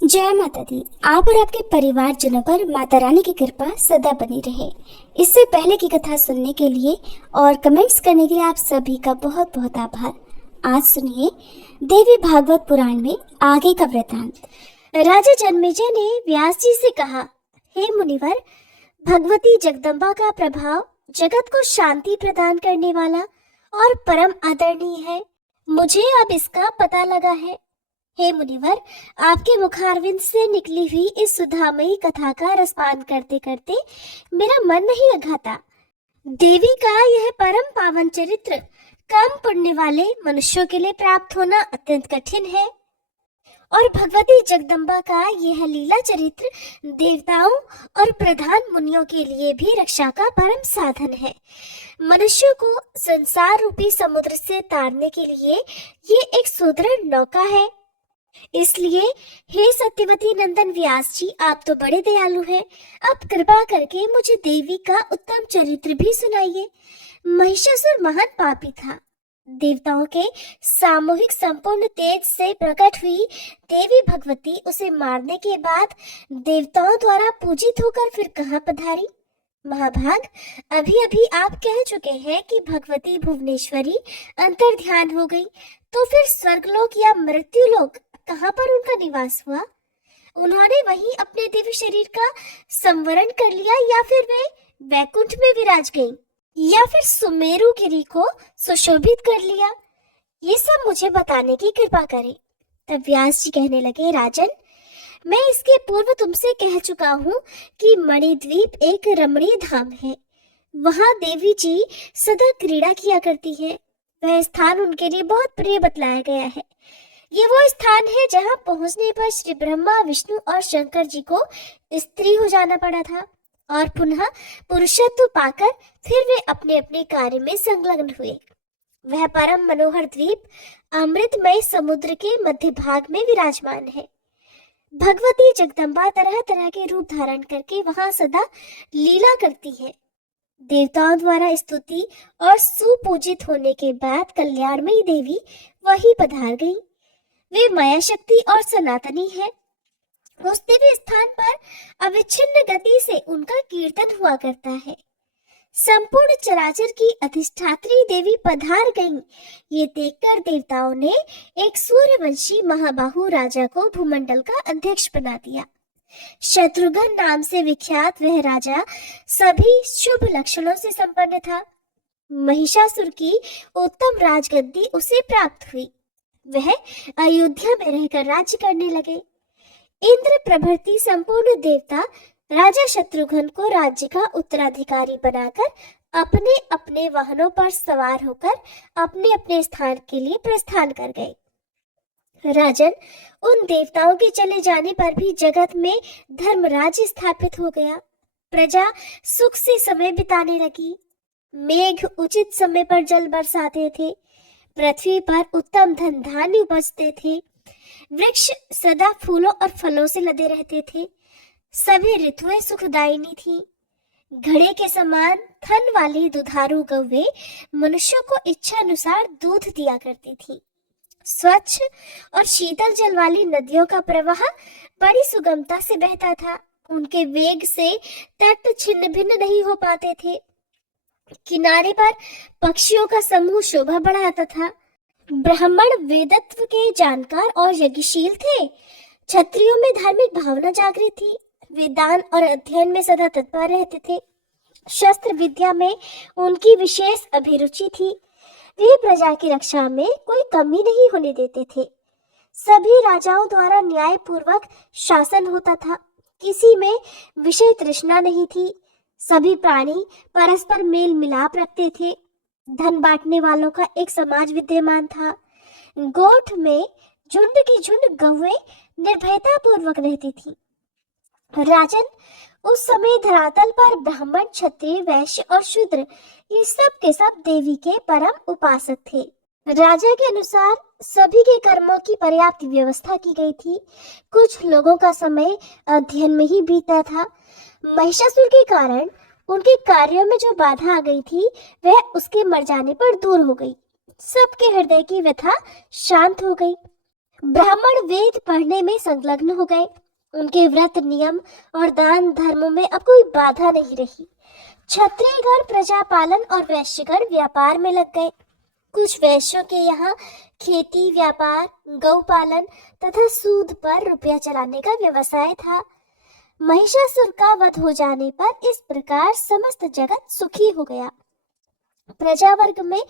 जय माता दी। आप और आपके परिवारजनों पर माता रानी की कृपा सदा बनी रहे। इससे पहले की कथा सुनने के लिए और कमेंट्स करने के लिए आप सभी का बहुत बहुत आभार। आज सुनिए देवी भागवत पुराण में आगे का वृतांत। राजा जन्मेजय ने व्यास जी से कहा, हे मुनिवर, भगवती जगदम्बा का प्रभाव जगत को शांति प्रदान करने वाला और परम आदरणीय है। मुझे अब इसका पता लगा है। हे मुनिवर, आपके मुखारविंद से निकली हुई इस सुधामयी कथा का रसपान करते करते मेरा मन नहीं अघाता। देवी का यह परम पावन चरित्र कम पुण्य वाले मनुष्यों के लिए प्राप्त होना अत्यंत कठिन है, और भगवती जगदम्बा का यह लीला चरित्र देवताओं और प्रधान मुनियों के लिए भी रक्षा का परम साधन है। मनुष्यों को संसार रूपी समुद्र से तारने के लिए ये एक सुदृढ़ नौका है। इसलिए हे सत्यवती नंदन व्यास जी, आप तो बड़े दयालु हैं। अब कृपा करके मुझे देवी का उत्तम चरित्र भी सुनाइए। महिषासुर महान पापी था। देवताओं के सामूहिक संपूर्ण तेज से प्रकट हुई देवी भगवती उसे मारने के बाद देवताओं द्वारा पूजित होकर फिर कहाँ पधारी? महाभाग, अभी अभी आप कह चुके हैं कि भगवती भुवनेश्वरी अंतर ध्यान हो गई, तो फिर स्वर्गलोक या मृत्युलोक कहाँ पर उनका निवास हुआ? उन्होंने वहीं अपने दिव्य शरीर का संवरण कर लिया, या फिर वे वैकुंठ में विराज गईं, या फिर सुमेरु गिरी को सुशोभित कर लिया? ये सब मुझे बताने की कृपा करें। तब व्यास जी कहने लगे, राजन, मैं इसके पूर्व तुमसे कह चुका हूँ कि मणिद्वीप एक रमणीय धाम है। वहाँ देवी जी सदा क्रीड़ा किया करती है। वह स्थान उनके लिए बहुत प्रिय बतलाया गया है। ये वो स्थान है जहाँ पहुंचने पर श्री ब्रह्मा, विष्णु और शंकर जी को स्त्री हो जाना पड़ा था, और पुनः पुरुषत्व पाकर फिर वे अपने अपने कार्य में संलग्न हुए। वह परम मनोहर द्वीप अमृतमय समुद्र के मध्य भाग में विराजमान है। भगवती जगदम्बा तरह तरह के रूप धारण करके वहां सदा लीला करती है। देवताओं द्वारा स्तुति और सुपूजित होने के बाद कल्याणमयी देवी वही पधार गई। वे माया शक्ति और सनातनी है। उस दिव्य स्थान पर अविच्छिन्न गति से उनका कीर्तन हुआ करता है। संपूर्ण चराचर की अधिष्ठात्री देवी पधार गईं। ये देखकर देवताओं ने एक सूर्यवंशी महाबाहु राजा को भूमंडल का अध्यक्ष बना दिया। शत्रुघ्न नाम से विख्यात वह राजा सभी शुभ लक्षणों से संपन्न था। महिषासुर की उत्तम राजगद्दी उसे प्राप्त हुई। वह अयोध्या में रहकर राज्य करने लगे। इंद्र प्रभृति संपूर्ण देवता राजा शत्रुघ्न को राज्य का उत्तराधिकारी बनाकर अपने अपने वाहनों पर सवार होकर अपने अपने स्थान के लिए प्रस्थान कर गए। राजन, उन देवताओं के चले जाने पर भी जगत में धर्मराज स्थापित हो गया। प्रजा सुख से समय बिताने लगी। मेघ उचित समय पर जल बरसाते थे। पृथ्वी पर उत्तम धन धान्य उपजते थे। वृक्ष सदा फूलों और फलों से लदे रहते थे। सभी ऋतुएं सुखदायिनी थीं। घड़े के समान थन वाली दुधारू गौवें मनुष्यों को इच्छा अनुसार दूध दिया करती थीं। स्वच्छ और शीतल जल वाली नदियों का प्रवाह बड़ी सुगमता से बहता था। उनके वेग से तट छिन्न भिन्न नहीं हो पाते थे। किनारे पर पक्षियों का समूह शोभा बढ़ाता था। ब्राह्मण वेदत्व के जानकार और यज्ञशील थे। क्षत्रियों में धार्मिक भावना जागृत थी। वे दान और अध्ययन में सदा तत्पर रहते थे। शस्त्र विद्या में उनकी विशेष अभिरुचि थी। वे प्रजा की रक्षा में कोई कमी नहीं होने देते थे। सभी राजाओं द्वारा न्याय पूर्वक शासन होता था। किसी में विषय तृष्णा नहीं थी। सभी प्राणी परस्पर मेल मिलाप रखते थे। धन बांटने वालों का एक समाज विद्यमान था। गोठ में झुंड की झुंड गौएं निर्भयता पूर्वक रहती थीं। राजन, उस समय धरातल पर ब्राह्मण, क्षत्रिय, वैश्य और शूद्र ये सब के सब देवी के परम उपासक थे। राजा के अनुसार सभी के कर्मों की पर्याप्त व्यवस्था की गई थी। कुछ लोगों का समय अध्ययन में ही बीता था। महिषासुर के कारण उनके कार्यों में जो बाधा आ गई थी वह उसके मर जाने पर दूर हो गई। सबके हृदय की व्यथा शांत हो गई। ब्राह्मण वेद पढ़ने में संलग्न हो गए। उनके व्रत नियम और दान धर्म में अब कोई बाधा नहीं रही। क्षत्रियगण प्रजापालन और वैश्यगण व्यापार में लग गए। कुछ वैश्यों के यहाँ खेती, व्यापार, गौपालन तथा सूद पर रुपया चलाने का व्यवसाय था। महिषासुर का वध हो जाने पर इस प्रकार समस्त जगत सुखी हो गया। प्रजा वर्ग में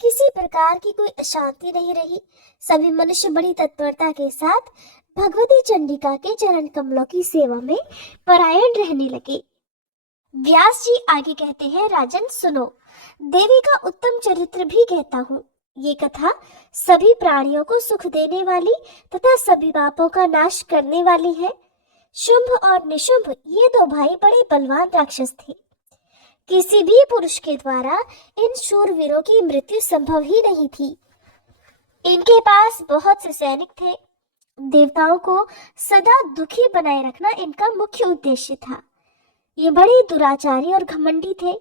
किसी प्रकार की कोई अशांति नहीं रही। सभी मनुष्य बड़ी तत्परता के साथ भगवती चंडिका के चरण कमलों की सेवा में परायण रहने लगे। व्यास जी आगे कहते हैं, राजन सुनो, देवी का उत्तम चरित्र भी कहता हूँ। ये कथा सभी प्राणियों को सुख देने वाली तथा सभी पापों का नाश करने वाली है। शुंभ और निशुंभ ये दो भाई बड़े बलवान राक्षस थे। किसी भी पुरुष के द्वारा इन शूरवीरों की मृत्यु संभव ही नहीं थी। इनके पास बहुत से सैनिक थे। देवताओं को सदा दुखी बनाए रखना इनका मुख्य उद्देश्य था। ये बड़े दुराचारी और घमंडी थे।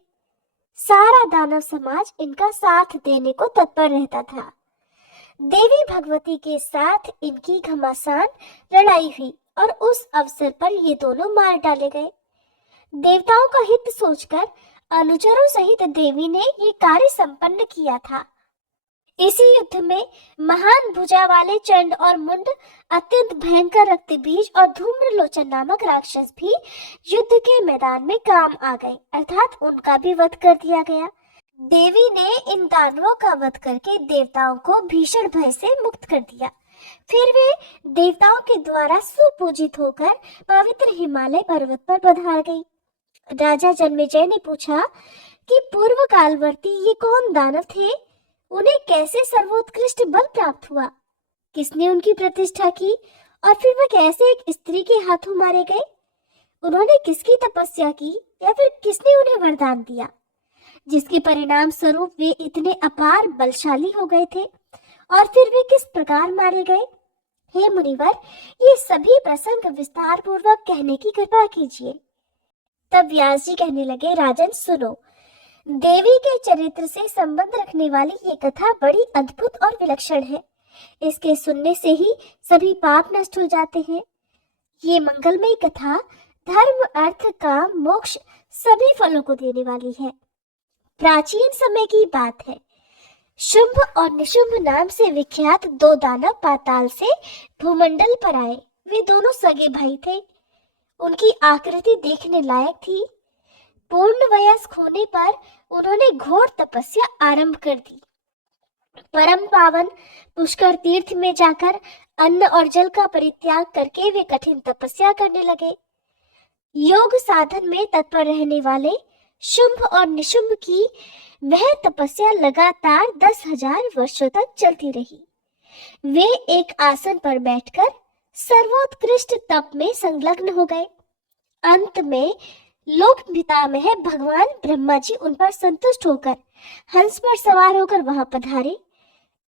सारा दानव समाज इनका साथ देने को तत्पर रहता था। देवी भगवती के साथ इनकी घमासान लड़ाई हुई और उस अवसर पर ये दोनों मार डाले गए। देवताओं का हित सोचकर अनुचरों सहित देवी ने ये कार्य संपन्न किया था। इसी युद्ध में महान भुजा वाले चंड और मुंड, अत्यंत भयंकर रक्तबीज और धूम्रलोचन नामक राक्षस भी युद्ध के मैदान में काम आ गए, अर्थात उनका भी वध कर दिया गया। देवी ने इन दानवों का वध करके देवताओं को भीषण भय से मुक्त कर दिया। फिर वे देवताओं के द्वारा सुपूजित होकर पवित्र हिमालय पर्वत पर पधार गई। राजा जन्मेजय ने पूछा कि पूर्व कालवर्ती ये कौन दानव थे, उन्हें कैसे सर्वोत्कृष्ट बल प्राप्त हुआ, किसने उनकी प्रतिष्ठा की और फिर वह कैसे एक स्त्री के हाथों मारे गए, उन्होंने किसकी तपस्या की या फिर किसने उन्हें वरदान दिया जिसके परिणाम स्वरूप वे इतने अपार बलशाली हो गए थे, और फिर वे किस प्रकार मारे गए। हे मुनिवर, ये सभी प्रसंग विस्तार पूर्वक कहने की कृपा कीजिए। तब व्यास जी कहने लगे, राजन सुनो, देवी के चरित्र से संबंध रखने वाली ये कथा बड़ी अद्भुत और विलक्षण है। इसके सुनने से ही सभी पाप नष्ट हो जाते हैं। ये मंगलमयी कथा धर्म, अर्थ, काम, मोक्ष सभी फलों को देने वाली है। प्राचीन समय की बात है। शुंभ और निशुंभ नाम से विख्यात दो दानव पाताल से भूमंडल पर आए। वे दोनों सगे भाई थे। उनकी आकृति देखने लायक थी। पूर्ण वयस्क होने पर उन्होंने घोर तपस्या आरंभ कर दी। परम पावन पुष्कर तीर्थ में जाकर अन्न और जल का परित्याग करके वे कठिन तपस्या करने लगे। योग साधन में तत्पर रहने वाले शुंभ और निशुंभ की वह तपस्या लगातार 10,000 वर्षों तक चलती रही। वे एक आसन पर बैठकर सर्वोत्कृष्ट तप में संलग्न हो गए। अंत में लोक पितामह भगवान ब्रह्मा जी उन पर संतुष्ट होकर हंस पर सवार होकर वहां पधारे।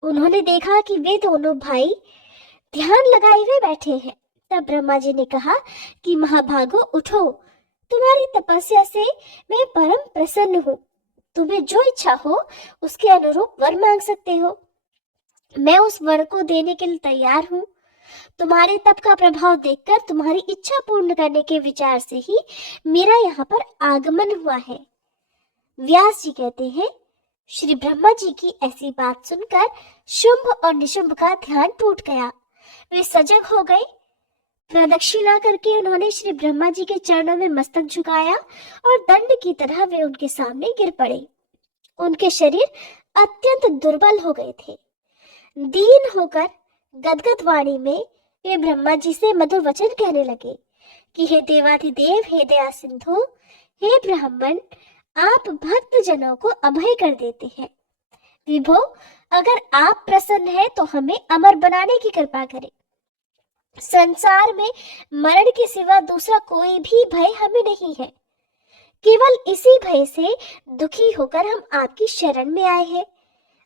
उन्होंने देखा कि वे दोनों भाई ध्यान लगाए हुए बैठे हैं। तब ब्रह्मा जी ने कहा कि महाभागो उठो, तुम्हारी तपस्या से मैं परम प्रसन्न हूँ। तुम्हें जो इच्छा हो उसके अनुरूप वर मांग सकते हो। मैं उस वर को देने के लिए तैयार हूँ। तुम्हारे तप का प्रभाव देखकर तुम्हारी इच्छा पूर्ण करने के विचार से ही मेरा यहाँ पर आगमन हुआ है। व्यास जी कहते हैं, श्री ब्रह्मा जी की ऐसी बात सुनकर शुंभ और निशुंभ का ध्यान टूट गया। वे सजग हो गए। प्रदक्षिणा करके उन्होंने श्री ब्रह्मा जी के चरणों में मस्तक झुकाया और दंड की तरह वे उनके सामने गिर पड़े। उनके शरीर अत्यंत दुर्बल हो गए थे। दीन होकर गदगद वाणी में वे ब्रह्मा जी से मधुर वचन कहने लगे कि हे देवाधिदेव, हे दया सिंधु, हे ब्राह्मण, आप भक्त जनों को अभय कर देते हैं। विभो, अगर आप प्रसन्न हैं तो हमें अमर बनाने की कृपा करें। संसार में मरण के सिवा दूसरा कोई भी भय हमें नहीं है। केवल इसी भय से दुखी होकर हम आपकी शरण में आए हैं।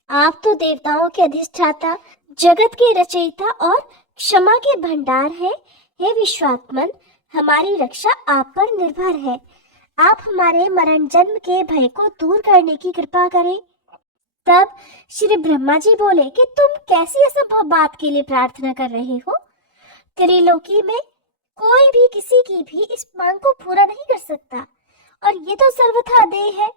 आप तो देवताओं के अधिष्ठाता, जगत के रचयिता और क्षमा के भंडार हैं। हे विश्वात्मन, हमारी रक्षा आप पर निर्भर है। आप हमारे मरण जन्म के भय को दूर करने की कृपा करें। तब श्री ब्रह्मा जी बोले कि तुम कैसी असंभव बात के लिए प्रार्थना कर रहे हो? त्रिलोकी में कोई भी किसी की भी इस मांग को पूरा नहीं कर सकता, और ये तो सर्वथा देय है।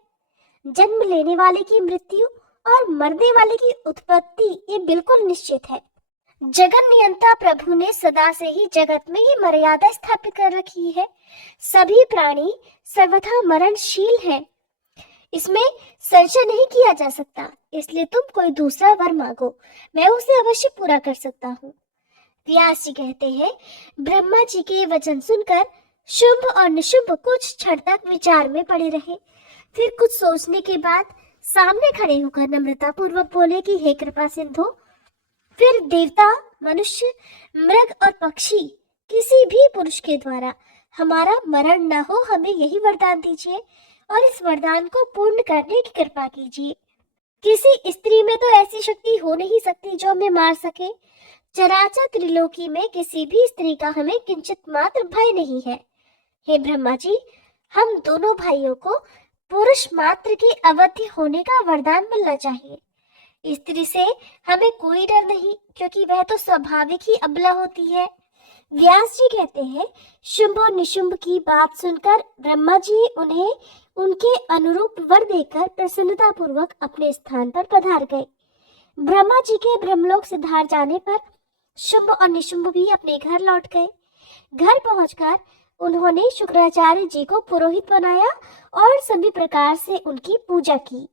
जन्म लेने वाले की मृत्यु और मरने वाले की उत्पत्ति ये बिल्कुल निश्चित है। जगत नियंता प्रभु ने सदा से ही जगत में ये मर्यादा स्थापित कर रखी है। सभी प्राणी सर्वथा मरणशील हैं, इसमें संशय नहीं किया जा सकता। इसलिए तुम कोई दूसरा वर मांगो, मैं उसे अवश्य पूरा कर सकता हूँ। व्यास जी कहते हैं, ब्रह्मा जी के वचन सुनकर शुंभ और निशुंभ कुछ क्षण तक विचार में पड़े रहे। फिर कुछ सोचने के बाद सामने खड़े होकर नम्रता पूर्वक बोले कि हे कृपा सिंधु, फिर देवता, मनुष्य, मृग और पक्षी किसी भी पुरुष के द्वारा हमारा मरण न हो, हमें यही वरदान दीजिए और इस वरदान को पूर्ण करने की कृपा कीजिए। किसी स्त्री में तो ऐसी शक्ति हो नहीं सकती जो हमें मार सके। चराचर त्रिलोकी में किसी भी स्त्री का हमें किंचित मात्र भय नहीं है। हे ब्रह्मा जी, हम दोनों भाइयों को पुरुष मात्र के अवधि होने का वरदान मिलना चाहिए। स्त्री से हमें कोई डर नहीं, क्योंकि वह तो स्वाभाविक ही अबला होती है। व्यास जी कहते हैं, शुंभ और निशुंभ की बात सुनकर ब्रह्मा जी उन्हें उनके अनुरूप वर देकर प्रसन्नता पूर्वक अपने स्थान पर पधार गए। ब्रह्मा जी के ब्रह्मलोक सिधार जाने पर शुंभ और निशुंभ भी अपने घर लौट गए। घर पहुंचकर उन्होंने शुक्राचार्य जी को पुरोहित बनाया और सभी प्रकार से उनकी पूजा की।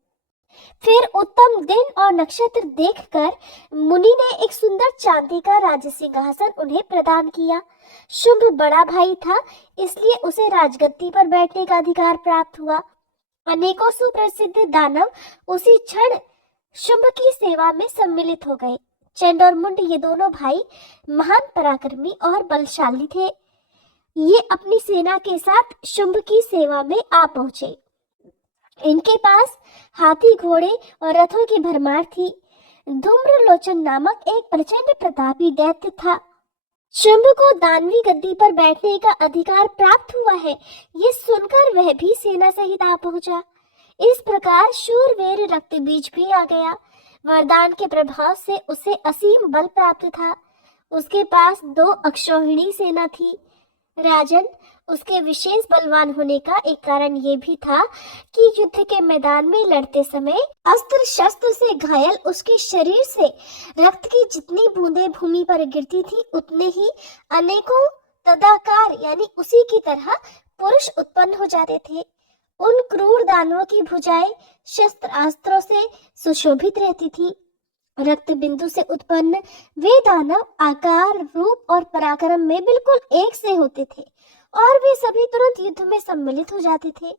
फिर उत्तम दिन और नक्षत्र देखकर मुनि ने एक सुंदर चांदी का राज सिंहासन उन्हें प्रदान किया। शुंभ बड़ा भाई था, इसलिए उसे राजगद्दी पर बैठने का अधिकार प्राप्त हुआ। अनेकों सुप्रसिद्ध दानव उसी क्षण शुंभ की सेवा में सम्मिलित हो गए। चंड और मुंड ये दोनों भाई महान पराक्रमी और बलशाली थे। ये अपनी सेना के साथ शुंभ की सेवा में आ पहुंचे। इनके पास हाथी, घोड़े और रथों की भरमार थी। धूम्रलोचन नामक एक प्रचंड प्रतापी दैत्य था। शुंभ को दानवी गद्दी पर बैठने का अधिकार प्राप्त हुआ है, ये सुनकर वह भी सेना सहित आ पहुंचा। इस प्रकार शूरवीर रक्तबीज भी आ गया। वरदान के प्रभाव से उसे असीम बल प्राप्त था। उसके पास 2 अक्षौहिणी सेना थी। राजन, उसके विशेष बलवान होने का एक कारण ये भी था कि युद्ध के मैदान में लड़ते समय अस्त्र शस्त्र से घायल उसके शरीर से रक्त की जितनी बूंदें भूमि पर गिरती थी, उतने ही अनेकों तदाकार यानी उसी की तरह पुरुष उत्पन्न हो जाते थे। उन क्रूर दानवों की भुजाएं शस्त्र अस्त्रों से सुशोभित रहती थी। रक्त बिंदु से उत्पन्न वे दानव आकार, रूप और पराक्रम में बिल्कुल एक से होते थे और वे सभी तुरंत युद्ध में सम्मिलित हो जाते थे।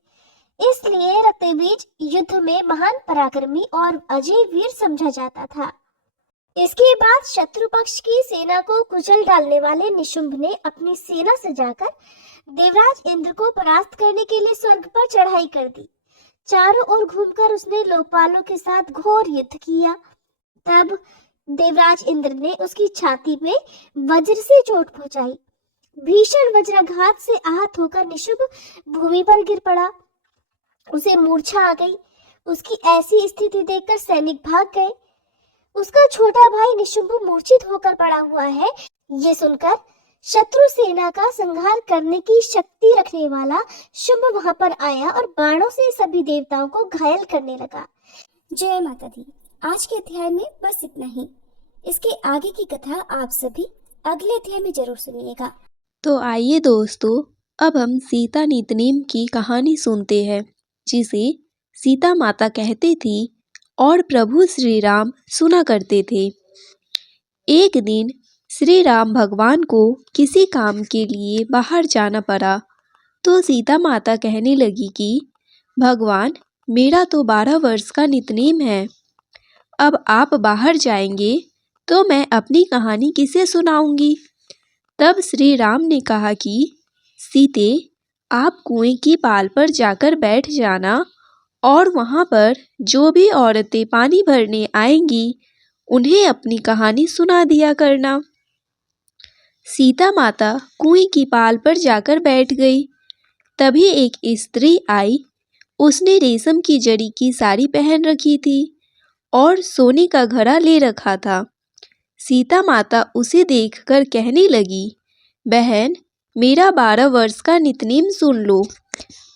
इसलिए रक्तबीज युद्ध में महान पराक्रमी और अजय वीर समझा जाता था। इसके बाद शत्रु पक्ष की सेना को कुचल डालने वाले निशुंभ ने अपनी सेना सजाकर देवराज इंद्र को परास्त करने के लिए स्वर्ग पर चढ़ाई कर दी। चारों ओर घूमकर उसने लोकपालों के साथ घोर युद्ध किया। तब देवराज इंद्र ने उसकी छाती में वज्र से चोट पहुंचाई। भीषण वज्राघात से आहत होकर निशुंभ भूमि पर गिर पड़ा। उसे मूर्छा आ गई। उसकी ऐसी स्थिति देखकर सैनिक भाग गए। उसका छोटा भाई निशुंभ मूर्छित होकर पड़ा हुआ है। ये सुनकर शत्रु सेना का संहार करने की शक्ति रखने वाला शुंभ वहां पर आया और बाणों से सभी देवताओं को घायल करने लगा। जय माता दी। आज के अध्याय में बस इतना ही। इसके आगे की कथा आप सभी अगले अध्याय में जरूर सुनिएगा। तो आइए दोस्तों, अब हम सीता नितनेम की कहानी सुनते हैं, जिसे सीता माता कहती थी और प्रभु श्री राम सुना करते थे। एक दिन श्री राम भगवान को किसी काम के लिए बाहर जाना पड़ा, तो सीता माता कहने लगी कि भगवान, मेरा तो 12 वर्ष का नितनेम है। अब आप बाहर जाएंगे तो मैं अपनी कहानी किसे सुनाऊंगी। तब श्री राम ने कहा कि सीते, आप कुएं की पाल पर जाकर बैठ जाना और वहाँ पर जो भी औरतें पानी भरने आएंगी उन्हें अपनी कहानी सुना दिया करना। सीता माता कुएं की पाल पर जाकर बैठ गई। तभी एक स्त्री आई। उसने रेशम की जड़ी की साड़ी पहन रखी थी और सोने का घड़ा ले रखा था। सीता माता उसे देखकर कहने लगी, बहन, मेरा 12 वर्ष का नितनेम सुन लो।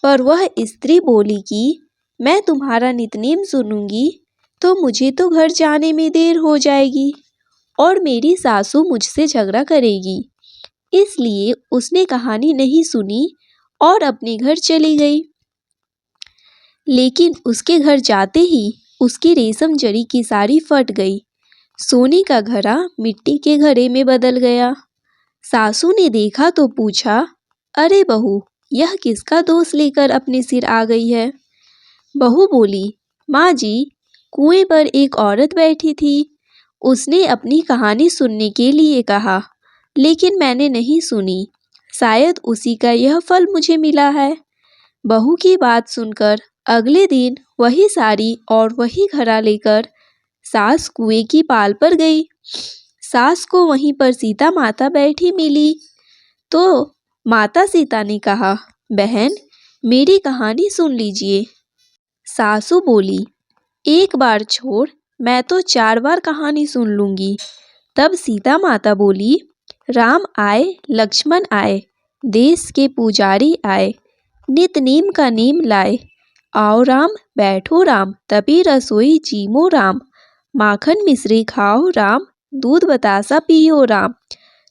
पर वह स्त्री बोली कि मैं तुम्हारा नितनेम सुनूंगी तो मुझे तो घर जाने में देर हो जाएगी और मेरी सासू मुझसे झगड़ा करेगी। इसलिए उसने कहानी नहीं सुनी और अपने घर चली गई। लेकिन उसके घर जाते ही उसकी रेशम जरी की साड़ी फट गई। सोने का घड़ा मिट्टी के घड़े में बदल गया। सासू ने देखा तो पूछा, अरे बहू, यह किसका दोष लेकर अपने सिर आ गई है? बहू बोली, माँ जी, कुएं पर एक औरत बैठी थी। उसने अपनी कहानी सुनने के लिए कहा, लेकिन मैंने नहीं सुनी। शायद उसी का यह फल मुझे मिला है। बहू की बात सुनकर अगले दिन वही साड़ी और वही घड़ा लेकर सास कुएं की पाल पर गई। सास को वहीं पर सीता माता बैठी मिली तो माता सीता ने कहा, बहन, मेरी कहानी सुन लीजिए। सासू बोली, एक बार छोड़, मैं तो 4 बार कहानी सुन लूंगी। तब सीता माता बोली, राम आए, लक्ष्मण आए, देश के पुजारी आए, नित नीम का नीम लाए। आओ राम, बैठो राम, तभी रसोई जीमो राम। माखन मिश्री खाओ राम, दूध बतासा पियो राम।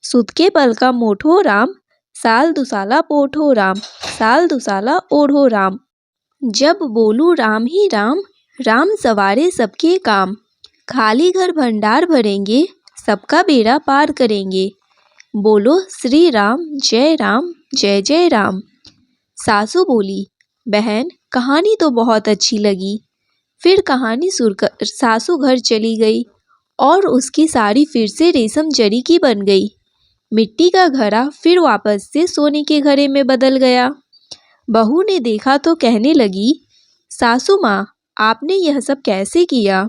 सुत के पल का मोठो राम, साल दुसाला पोठो राम, साल दुसाला ओढ़ो राम। जब बोलू राम ही राम, राम सवारे सबके काम। खाली घर भंडार भरेंगे, सबका बेड़ा पार करेंगे। बोलो श्री राम, जय राम, जय जय राम। सासू बोली, बहन, कहानी तो बहुत अच्छी लगी। फिर कहानी सुनकर सासू घर चली गई और उसकी साड़ी फिर से रेशम जरी की बन गई। मिट्टी का घड़ा फिर वापस से सोने के घड़े में बदल गया। बहू ने देखा तो कहने लगी, सासू माँ, आपने यह सब कैसे किया?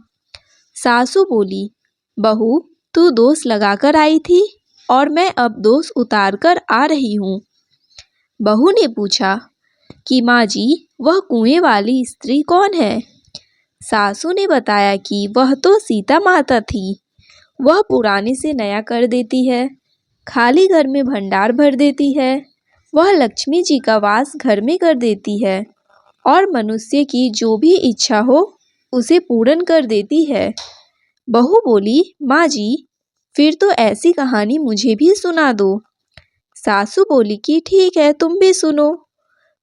सासू बोली, बहू, तू दोष लगाकर आई थी और मैं अब दोष उतार कर आ रही हूँ। बहू ने पूछा कि माँ जी, वह कुएं वाली स्त्री कौन है? सासू ने बताया कि वह तो सीता माता थी। वह पुराने से नया कर देती है, खाली घर में भंडार भर देती है। वह लक्ष्मी जी का वास घर में कर देती है और मनुष्य की जो भी इच्छा हो उसे पूर्ण कर देती है। बहू बोली, माँ जी, फिर तो ऐसी कहानी मुझे भी सुना दो। सासू बोली कि ठीक है, तुम भी सुनो।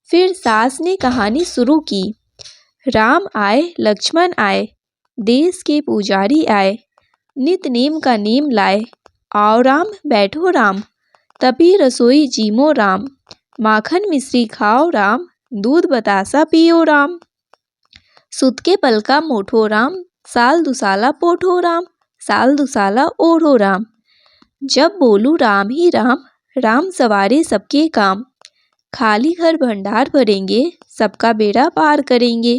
फिर सास ने कहानी शुरू की। राम आए, लक्ष्मण आए, देश के पुजारी आए, नित नेम का नेम लाए। आओ राम, बैठो राम, तभी रसोई जीमो राम। माखन मिश्री खाओ राम, दूध बतासा पियो राम। सुत के पल का मोठो राम, साल दुसाला पोठो राम, साल दुसाला ओढ़ो राम। जब बोलू राम ही राम, राम सवारे सबके काम। खाली घर भंडार भरेंगे, सबका बेड़ा पार करेंगे।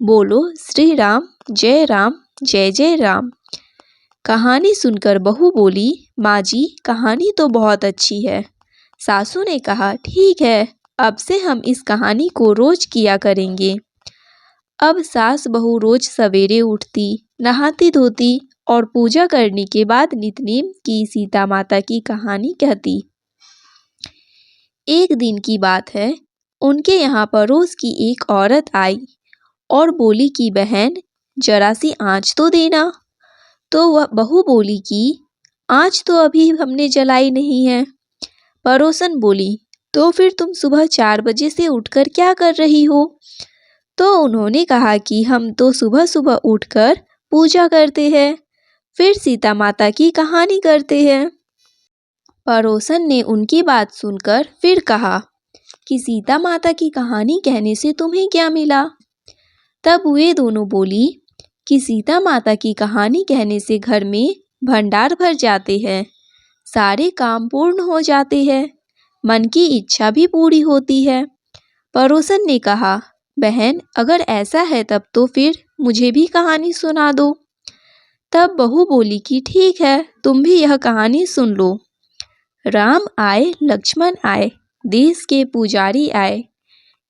बोलो श्री राम, जय राम, जय जय राम। कहानी सुनकर बहू बोली, माँ जी, कहानी तो बहुत अच्छी है। सासू ने कहा, ठीक है, अब से हम इस कहानी को रोज किया करेंगे। अब सास बहू रोज सवेरे उठती, नहाती धोती और पूजा करने के बाद नितनेम की सीता माता की कहानी कहती। एक दिन की बात है, उनके यहाँ पड़ोस की एक औरत आई और बोली कि बहन, जरा सी आँच तो देना। तो वह बहू बोली कि आँच तो अभी हमने जलाई नहीं है। पड़ोसन बोली, तो फिर तुम सुबह 4 बजे से उठकर क्या कर रही हो? तो उन्होंने कहा कि हम तो सुबह सुबह उठकर पूजा करते हैं, फिर सीता माता की कहानी करते हैं। पड़ोसन ने उनकी बात सुनकर फिर कहा कि सीता माता की कहानी कहने से तुम्हें क्या मिला? तब वे दोनों बोली कि सीता माता की कहानी कहने से घर में भंडार भर जाते हैं, सारे काम पूर्ण हो जाते हैं, मन की इच्छा भी पूरी होती है। पड़ोसन ने कहा, बहन, अगर ऐसा है तब तो फिर मुझे भी कहानी सुना दो। तब बहू बोली कि ठीक है, तुम भी यह कहानी सुन लो। राम आए, लक्ष्मण आए, देश के पुजारी आए,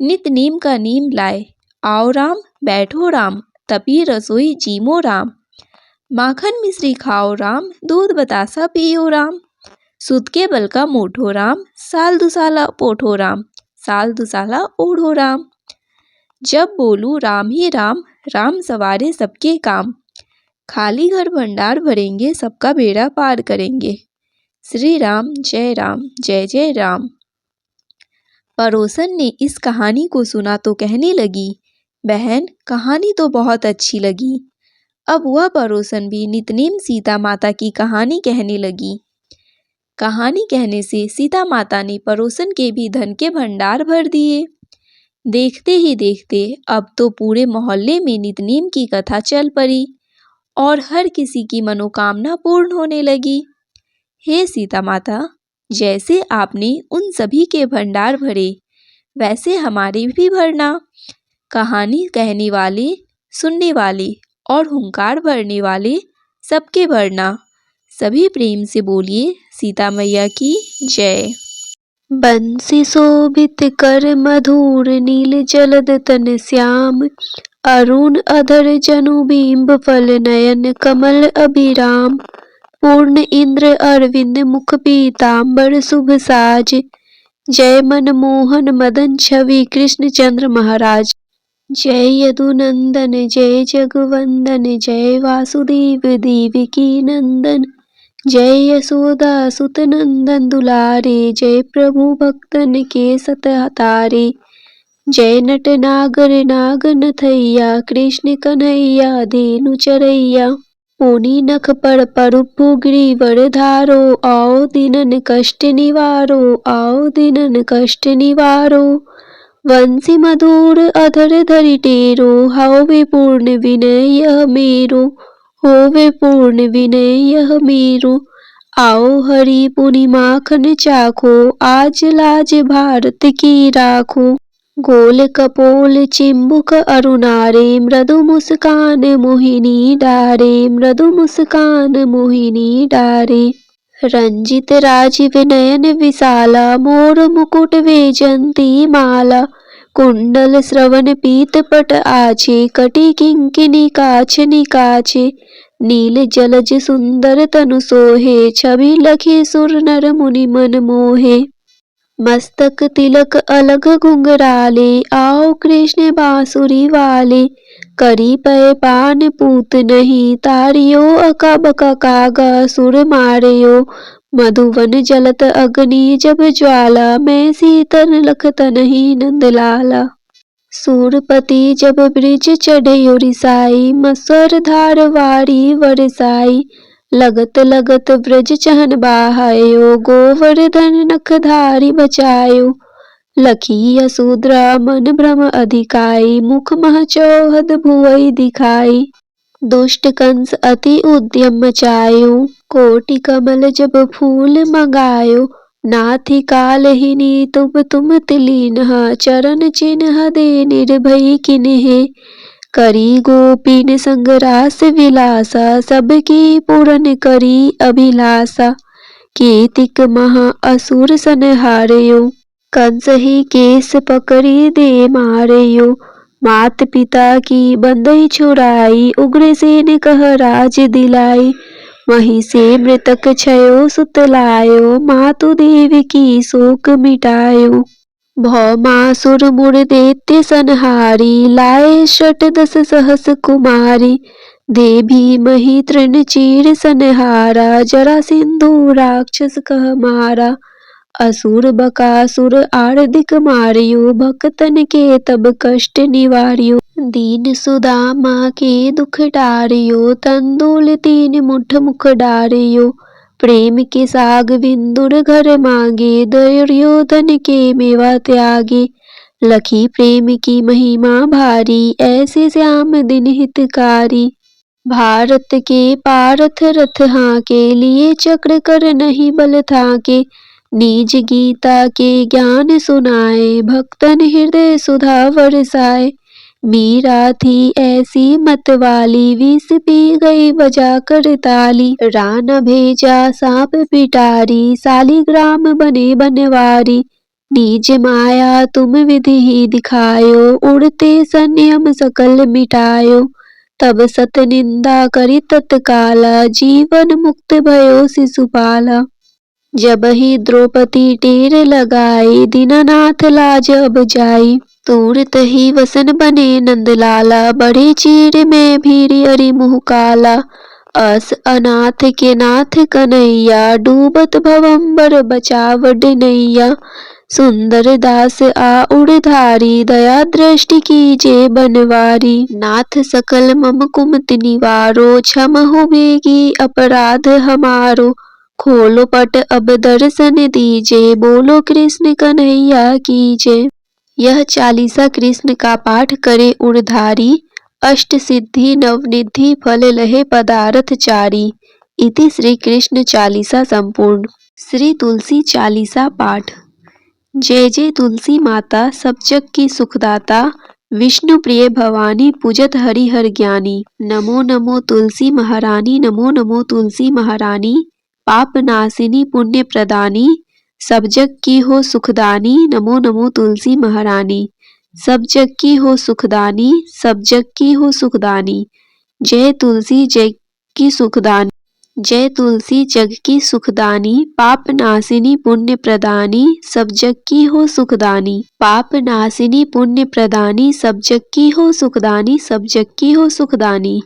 नित नीम का नीम लाए। आओ राम, बैठो राम, तपी रसोई जीमो राम। माखन मिश्री खाओ राम, दूध बतासा पियो राम। सुत के बल का मोठो राम, साल दुसाला पोठो राम, साल दुसाला ओढ़ो राम। जब बोलूं राम ही राम, राम सवारे सबके काम। खाली घर भंडार भरेंगे, सबका बेड़ा पार करेंगे। श्री राम जय जय राम। पड़ोसन ने इस कहानी को सुना तो कहने लगी, बहन कहानी तो बहुत अच्छी लगी। अब वह पड़ोसन भी नितनेम सीता माता की कहानी कहने लगी। कहानी कहने से सीता माता ने पड़ोसन के भी धन के भंडार भर दिए। देखते ही देखते अब तो पूरे मोहल्ले में नितनेम की कथा चल पड़ी और हर किसी की मनोकामना पूर्ण होने लगी। हे सीता माता, जैसे आपने उन सभी के भंडार भरे, वैसे हमारे भी भरना। कहानी कहने वाले, सुनने वाले और हुंकार भरने वाले सबके भरना। सभी प्रेम से बोलिए सीता मैया की जय। बंसी शोभित कर मधुर, नील जलद तन श्याम। अरुण अधर जनु बिंब फल, नयन कमल अभिराम। पूर्ण इंद्र अरविंद मुख पीतांबर, शुभ साज। जय मनमोहन मदन छवि, कृष्ण चंद्र महाराज। जय यदुनंदन जय जगवंदन, जय वासुदेव देवकी नंदन। जय यशोदा सुत नंदन दुलारे, जय प्रभु भक्तन के सतहतारे। जय नट नागर नागन थैया, कृष्ण कन्हैया धेनु चरैया। पुनि नख पर परुपु गिरिवर धारो, आओ दीनन कष्ट निवारो, आओ दीनन कष्ट निवारो। वंशी मधुर अधर धरि टेरो, होवे पूर्ण विनय यह मेरो, होवे पूर्ण विनय यह मेरो। आओ हरि पुनि माखन चाखो, आज लाज भारत की राखो। गोल कपोल चिंबुक अरुणारे, मृदु मुस्कान मोहिनी डारे, मृदु मुस्कान मोहिनी डारे। रंजित राजीव नयन विशाला, मोर मुकुट वैजंती माला। कुंडल श्रवण पीत पट आछे, कटि किंकिनी काछ निकाछे। नील जलज सुंदर तनु सोहे, छवि लखी सुर नर मुनि मन मोहे। मस्तक तिलक अलग घुंघराले, आओ कृष्ण बांसुरी वाले। करी पय पान पूत नहीं, तारियो अका बका कागा सुर मारियो। मधुवन जलत अग्नि जब ज्वाला, मैं सीतन लख तनहि नंदलाला। सूरपति जब ब्रिज चढ़यो रिसाई, मसर धार वारी वरसाई। लगत लगत ब्रज चहन बाहायो, गोवर्धन नख धारी बचायो। लखी यशोधरा मन भ्रम अधिकाई, मुख मह चौहद भुवई दिखाई। दुष्ट कंस अति उद्यम मचायो, कोटि कमल जब फूल मंगायो। नाथि कालहिनी तुम तिलीनहा, चरण चिन्ह दे निर्भय किन्हे। करी गोपीन संग रास विलासा, सबकी पूरन करी अभिलाषा। कीतिक महा असुर संहारयो, कंस ही केस पकड़ी दे मारयो। मात पिता की बंदई छुड़ाई, उग्रसेन कह राज दिलाई। वहीं से मृतक छयो सुत लायो, मातु देव की शोक मिटायो। भौमासुर मुर दैत्य संहारी, लाए षट दस सहस कुमारी। देवी मही तृण चीर संहारा, जरा सिंधु राक्षस कह मारा। असुर बकासुर आर्दिक मारियो, भक्तन के तब कष्ट निवारियो। दीन सुदामा के दुख टारियो, तंदुल तीन मुठ मुख डारियो। प्रेम के साग विंदुर घर मांगे, दुर्योधन के मेवा त्यागे। लखी प्रेम की महिमा भारी, ऐसे श्याम दिन हितकारी। भारत के पारथ रथ हाके, लिए चक्र कर नहीं बल थाके। निज गीता के ज्ञान सुनाए, भक्तन हृदय सुधा बरसाए। मीरा थी ऐसी मत वाली, विष पी गई बजा कर ताली। रान भेजा सांप पिटारी, सालिग्राम बने बनवारी। निज माया तुम विधि ही दिखायो, उड़ते संयम सकल मिटायो। तब सत निंदा करी तत्काला, जीवन मुक्त भयो शिशुपाला। जब ही द्रौपदी टेर लगाई, दीनानाथ लाज अब जाई। तुरत ही वसन बने नंदलाला, बढ़े चीर में भीरी अरि मुँह काला। अस अनाथ के नाथ कन्हैया, डूबत भवंबर बचावड नैया। सुंदर दास आ उड़धारी, दया दृष्टि कीजे बनवारी। नाथ सकल मम कुमति निवारो, क्षम हो बेगी अपराध हमारो। खोलो पट अब दर्शन दीजे, बोलो कृष्ण कन्हैया कीजे। यह चालीसा कृष्ण का पाठ करे उड़धारी, अष्ट सिद्धि नवनिधि फल लहे पदारथ चारी। इति श्री कृष्ण चालीसा संपूर्ण। श्री तुलसी चालीसा पाठ। जय जय तुलसी माता, सब जग की सुखदाता। विष्णु प्रिय भवानी, पूजत हरि हर ज्ञानी। नमो नमो तुलसी महारानी, नमो नमो तुलसी महारानी। पाप नाशिनी पुण्य प्रदानी, सब जग की हो सुखदानी। नमो नमो तुलसी महारानी, सब जग की हो सुखदानी, सब जग की हो सुखदानी। जय तुलसी जग की सुखदानी, जय तुलसी जग की सुखदानी। पाप नाशिनी पुण्य प्रदानी, सब जग की हो सुखदानी। पाप नाशिनी पुण्य प्रदानी, सब जग की हो सुखदानी, सब जग की हो सुखदानी।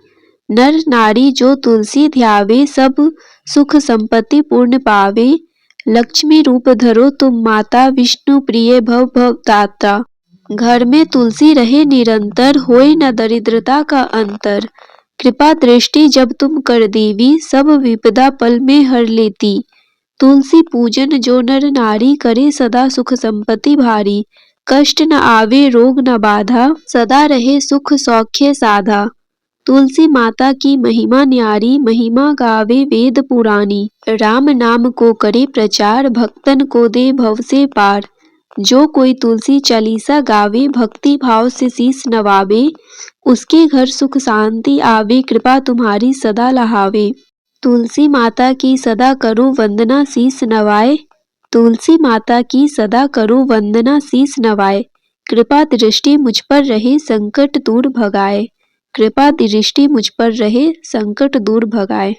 नर नारी जो तुलसी ध्यावे, सब सुख संपत्ति पूर्ण पावे। लक्ष्मी रूप धरो तुम माता, विष्णु प्रिय भव भवदाता। घर में तुलसी रहे निरंतर, होए न दरिद्रता का अंतर। कृपा दृष्टि जब तुम कर देवी, सब विपदा पल में हर लेती। तुलसी पूजन जो नर नारी, करे सदा सुख संपत्ति भारी। कष्ट न आवे रोग न बाधा, सदा रहे सुख सौख्य साधा। तुलसी माता की महिमा न्यारी, महिमा गावे वेद पुरानी। राम नाम को करे प्रचार, भक्तन को दे भव से पार। जो कोई तुलसी चालीसा गावे, भक्ति भाव से शीस नवावे। उसके घर सुख शांति आवे, कृपा तुम्हारी सदा लहावे। तुलसी माता की सदा करो वंदना, शीस नवाए। तुलसी माता की सदा करो वंदना, शीस नवाए। कृपा दृष्टि मुझ पर रहे, संकट दूर भगाए। कृपा दृष्टि मुझ पर रहे, संकट दूर भगाए।